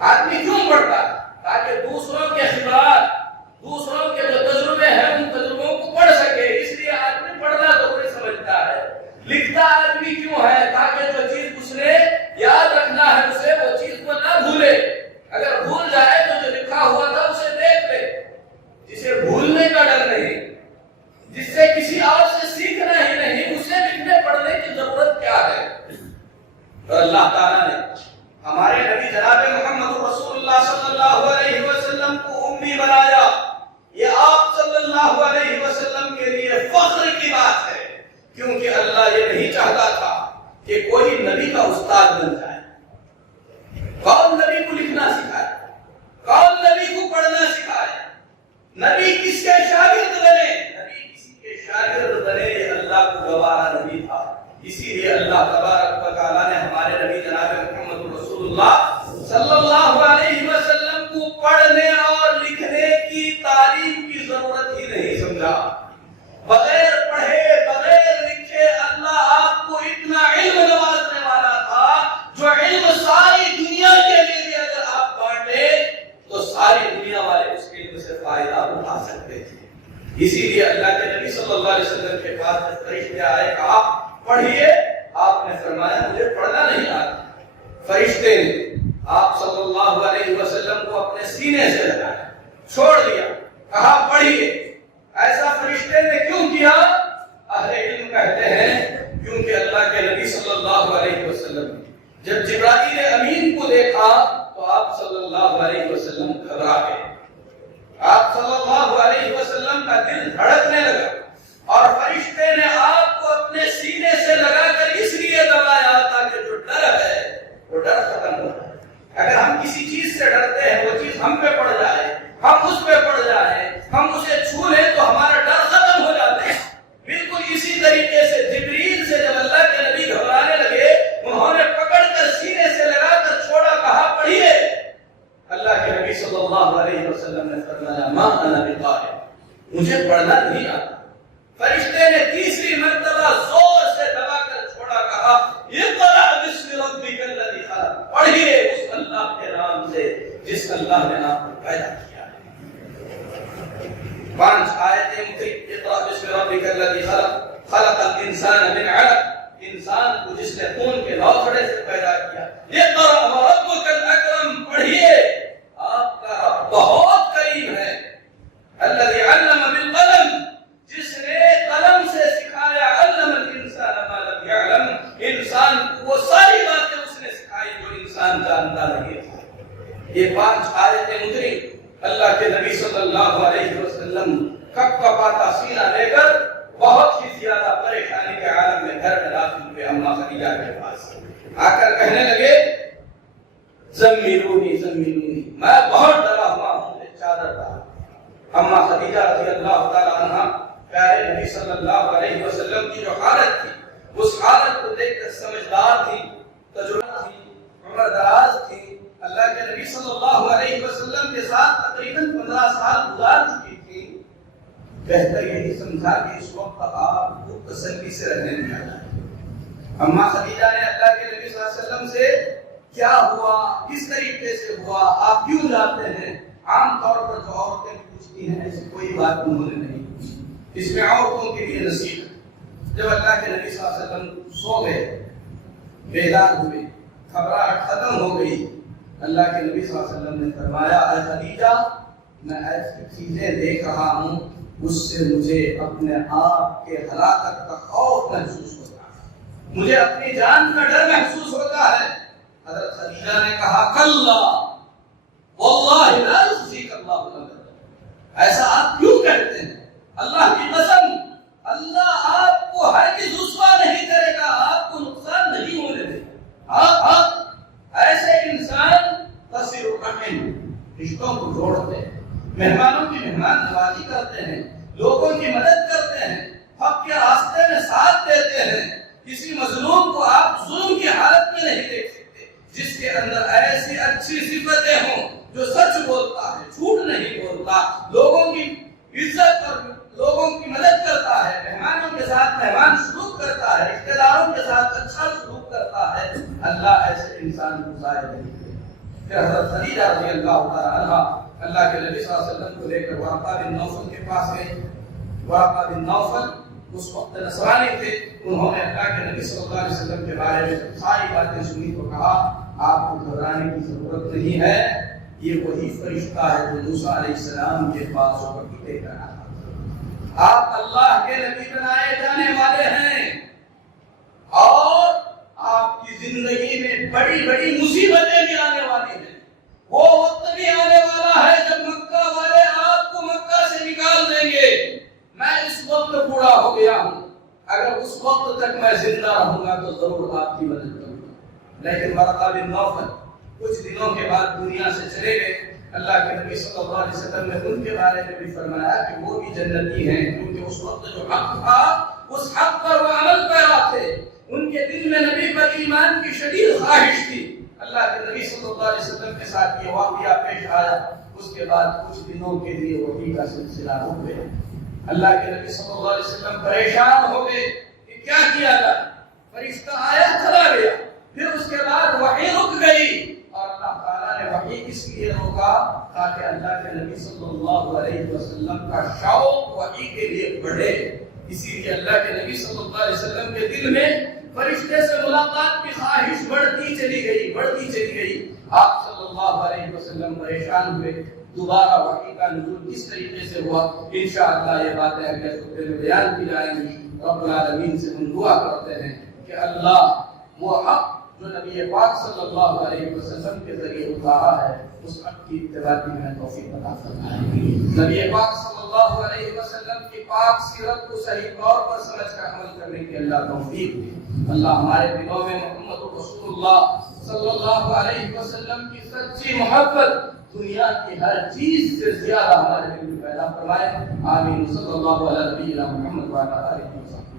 آدمی کیوں پڑھتا؟ تاکہ دوسروں کے خبرات، دوسروں کے جو تجربے ہیں ان تجربوں کو پڑھ سکے، اس لیے آدمی پڑھنا ضروری سمجھتا ہے۔ لکھتا آدمی کیوں ہے؟ تاکہ جو چیز اس نے یاد رکھنا ہے اسے وہ چیز کو نہ بھولے، اگر بھول جائے تو جو لکھا ہوا تھا اسے دیکھ لے۔ جسے بھولنے کا ڈر نہیں، جس سے کسی اور سے سیکھنا ہی نہیں، اسے لکھنے پڑھنے کی ضرورت کیا ہے؟ اور اللہ تعالیٰ نے ہمارے نبی جناب محمد رسول اللہ صلی اللہ علیہ وسلم کو امی بنایا۔ یہ آپ صلی اللہ علیہ وسلم کے لیے فخر کی بات ہے، کیونکہ اللہ یہ نہیں چاہتا تھا کہ کوئی نبی کا استاد بن جائے۔ کون نبی کو لکھنا سکھائے؟ کون نبی کو پڑھنا سکھائے؟ نبی کس کے شاگرد بنے؟ نبی کسی کے شاگرد بنے، یہ اللہ کو گوارا نہیں تھا۔ اسی لیے اللہ تبارک و تعالیٰ نے ہمارے نبی جناب محمد رسول اللہ صلی اللہ علیہ وسلم کو پڑھنے اور لکھنے کی تعلیم کی ضرورت ہی نہیں سمجھا۔ بغیر پڑھے، بغیر لکھے اللہ آپ کو اتنا علم نوازنے والا تھا، جو علم ساری دنیا کے لیے اگر آپ بانٹے تو ساری دنیا والے اس علم سے فائدہ اٹھا سکتے تھے۔ اسی لیے اللہ کے نبی صلی اللہ علیہ وسلم کے پاس جب فرشتے آئے، کہا پڑھیے، آپ نے فرمایا مجھے پڑھنا نہیں آتا۔ فرشتے نے آپ صلی اللہ علیہ وسلم کو اپنے سینے سے لگایا، چھوڑ دیا، کہا پڑھیے۔ ایسا فرشتے نے کیوں کیا؟ اہل علم کہتے ہیں کیونکہ اللہ کے نبی صلی اللہ علیہ وسلم جب جبرائیل امین کو دیکھا تو آپ صلی اللہ علیہ وسلم گھبرا گئے۔ آپ صلی اللہ علیہ وسلم کا دل دھڑکنے لگا، اور فرشتے نے آپ کو اپنے سینے سے لگا کر اس لیے دبایا تاکہ جو ڈر ہے وہ ڈر ختم ہو جائے۔ اگر ہم کسی چیز سے ڈرتے ہیں، وہ چیز ہم پہ پڑ جائے، ہم اس پہ پڑ جائیں، ہم اسے چھو لیں تو ہمارا ڈر ختم ہو جاتا ہے۔ بالکل اسی طریقے سے جبریل سے جب اللہ کے نبی گھبرانے لگے، انہوں نے پکڑ کر سینے سے لگا کر چھوڑا، کہا پڑھیے۔ اللہ کے نبی صلی اللہ علیہ وسلم نے فرمایا ما انا بقارئ، مجھے پڑھنا نہیں آتا۔ فرشتے نے تیسری مرتبہ زور سے دبا کر چھوڑا، کہا اقرأ باسم ربک الذی خلق، پڑھیے اس اللہ کے نام سے جس اللہ نے آپ کو پیدا کیا ہے۔ 5 آیتیں مختلف، اقرأ باسم ربک الذی خلق، خلق الانسان من علق، انسان کو جس نے خون کے لوتھڑے سے پیدا کیا۔ اقرأ وربک الاکرم، پڑھیے آپ کا رب بہت کریم ہے۔ الذی علم بالقلم، جس نے قلم سے سکھایا، علم الانسان ما لم يعلم، انسان کو وہ ساری باتیں اس نے سکھائی جو انسان جانتا نہیں تھا۔ یہ 5 آیتیں اتری، اللہ کے نبی صلی اللہ علیہ وسلم کپ کپاتا سینہ لے کر بہت ہی زیادہ پریشانی کے عالم میں گھر پیارے نبی صلی اللہ علیہ وسلم کی جو حالت تھی اس حالت کو دیکھ کر سمجھدار تھی، تجربہ تھی، عمر دراز تھی، اللہ کے نبی صلی اللہ علیہ وسلم کے ساتھ تقریباً 15 سال گزار چکی تھی، بہتر یہی سمجھا کہ اس وقت آپ کو تسلی سے رہنے دیا جائے۔ اما خدیجہ نے اللہ کے نبی صلی اللہ علیہ وسلم سے کیا ہوا، کس طریقے سے ہوا، آپ کیوں جاتے ہیں، عام طور پر جو عورتیں پوچھتی ہیں ایسی کوئی بات انہوں نے نہیں پوچھی۔ اس میں عورتوں کے لیے نصیحت، جب اللہ کے نبی صلی اللہ علیہ وسلم سو گئے، بیدار ہوئے، گھبراہٹ ختم ہو گئی، اللہ کے نبی صلی اللہ علیہ وسلم نے فرمایا اے خدیجہ میں ایسی چیزیں دیکھ رہا ہوں اس سے مجھے اپنے آپ کے ہلاکت کا خوف محسوس ہوتا ہے، مجھے اپنی جان کا ڈر محسوس ہوتا ہے۔ حضرت خدیجہ نے کہا کلا واللہ لا یخزیک اللہ ابدا، ایسا آپ کیوں کہتے ہیں؟ اللہ کی قسم اللہ آپ کو ہرگز رسوا نہیں کرے گا، آپ کو نقصان نہیں ہونے دے گا۔ آپ ایسے انسان تصل الرحم، رشتوں کو جوڑتے ہیں، مہمانوں کی مہمان نوازی کرتے ہیں، لوگوں کی مدد کرتے ہیں، حق کے راستے میں ساتھ دیتے ہیں، کسی مظلوم کو آپ ظلم کی حالت میں نہیں دیکھ سکتے، جس کے اندر ایسی اچھی صفتیں ہوں، جو سچ بولتا ہے، جھوٹ نہیں بولتا، لوگوں کی عزت اور لوگوں کی مدد کرتا ہے، مہمانوں کے ساتھ مہمان سلوک کرتا ہے، رشتہ داروں کے ساتھ اچھا سلوک کرتا ہے، اللہ ایسے انسان کو ضائع نہیں کرے۔ پھر حضرت خدیجہ رضی اللہ تعالی عنہ اللہ کے نبی صلی اللہ علیہ وسلم کو لے کر ورقہ بن نوفل کے پاس گئے۔ ورقہ بن نوفل اس وقت نصرانی تھے، انہوں نے اللہ کے نبی صلی اللہ علیہ وسلم کے بارے میں ساری باتیں سنی تو کہا آپ کو گھبرانے کی ضرورت نہیں ہے، یہ وہی فرشتہ ہے جو موسیٰ علیہ السلام کے پاس وحی لے کر آیا تھا، آپ اللہ کے نبی بنائے جانے والے ہیں اور آپ کی زندگی میں بڑی بڑی مصیبتیں بھی آنے والی ہیں، وہ وقت بھی آنے والا ہے جب مکہ والے آپ کو مکہ سے نکال دیں گے۔ میں اس وقت بوڑھا ہو گیا ہوں، اگر اس وقت تک میں زندہ رہوں گا تو ضرور آپ کی مدد کروں گا۔ لیکن ورقہ بن نوفل کچھ دنوں کے بعد دنیا سے چلے گئے۔ اللہ کے نبی صلی اللہ علیہ وسلم نے ان کے بارے میں بھی فرمایا کہ وہ بھی جنتی ہیں، کیونکہ اس وقت جو حق تھا اس حق پر وہ عمل پیرا تھے، ان کے دل میں نبی پر ایمان کی شدید خواہش تھی۔ اللہ کے نبی صلی اللہ علیہ وسلم کے ساتھ یہ واقعہ پیش آیا، اس کے بعد کچھ دنوں کے لیے وحی کا سلسلہ رک گیا۔ اللہ کے نبی صلی اللہ علیہ وسلم پریشان ہو گئے کہ کیا کیا جائے، فرشتہ آیا چلا گیا، پھر اس کے بعد وحی رک گئی، اور اللہ تعالیٰ نے وحی اس لیے روکا تاکہ اللہ کے نبی صلی اللہ علیہ وسلم کا شوق وحی کے لیے بڑھے۔ اسی لیے اللہ کے نبی صلی اللہ علیہ وسلم کے دل میں فرشتے سے ملاقات کی خواہش بڑھتی چلی گئی۔ آپ صلی اللہ علیہ وسلم پریشان ہوئے، دوبارہ وحی کا نزول کس طریقے سے ہوا انشاءاللہ یہ باتیں اگلے خطبے میں بیان کی جائیں گی۔ رب العالمین سے ہم دعا کرتے ہیں کہ اللہ وہ حق جو نبی پاک صلی اللہ علیہ وسلم کے ذریعے اتارا ہے اس حق کی اتباع کی ہمیں توفیق عطا فرمائے۔ نبی پاک صلی اللہ علیہ وسلم کی پاک سیرت کو صحیح طور پر سمجھ کر عمل کرنے کی اللہ توفیق دے۔ اللہ ہمارے دلوں میں محمد رسول اللہ صلی اللہ علیہ وسلم کی سچی محبت دنیا کی ہر چیز سے زیادہ ہمارے دل میں پیدا فرمائے۔ آمین۔ صلی اللہ علیہ وسلم محمد وعلی آلہ وصحبہ۔